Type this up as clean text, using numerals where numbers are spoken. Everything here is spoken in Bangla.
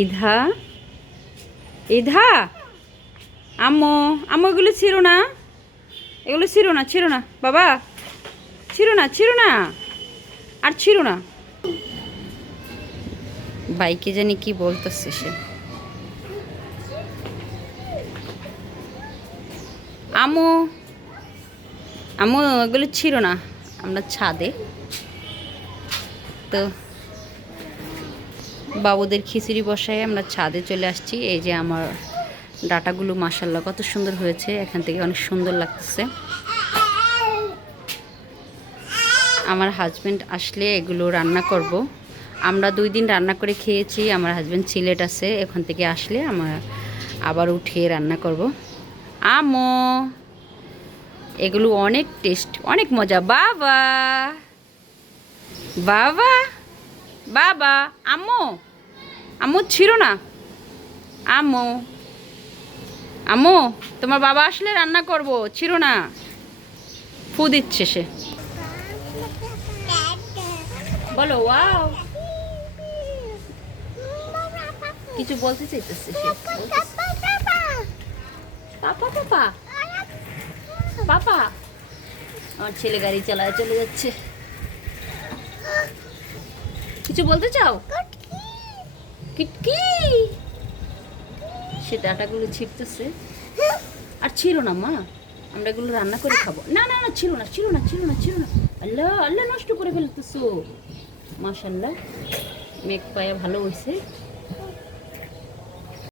ইধা ইধা আম্মু আম্মু এগুলো ছিঁড়ো না, এগুলো ছিঁড়ো না বাবা, ছিঁড়ো না আর ছিঁড়ো না। বাইকে জানি কি বলতেছে সে। আম্মু আম্মু এগুলো ছিঁড়ো না, আমরা ছাদে তো বাবুদের খিচুড়ি বসায় আমরা ছাদে চলে আসছি। এই যে আমার ডাটাগুলো মাশাল্লাহ কত সুন্দর হয়েছে, এখান থেকে অনেক সুন্দর লাগতেছে। আমার হাজব্যান্ড আসলে এগুলো রান্না করব। আমরা 2 দিন রান্না করে খেয়েছি, আমার হাজব্যান্ড সিলেট আছে, এখান থেকে আসলে আমরা আবার উঠিয়ে রান্না করব। আমো এগুলো অনেক টেস্ট, অনেক মজা। বাবা বাবা বাবা আম্মু আম্মু ছিঁড়ো না, আম্মু আম্মু তোমার বাবা আসলে রান্না করব, ছিঁড়ো না। ফু দিচ্ছে সে। বলো ওয়াও, কিছু বলতে চাইতেছে সে। পাপা পাপা পাপা, আমার ছেলে গাড়ি চালায় চলে যাচ্ছে। কিছু বলতে চাও? কিটকি সে ডাটাগুলো ছিঁড়তেছে। আর ছিল না মা, আমরা এগুলো রান্না করে খাবো। না না না ছিল না ছিল না ছিল না ছিল না। আল্লাহ আল্লাহ নষ্ট করে ফেলতেছো। মাশাআল্লাহ মেঘ পায়া ভালো হয়েছে।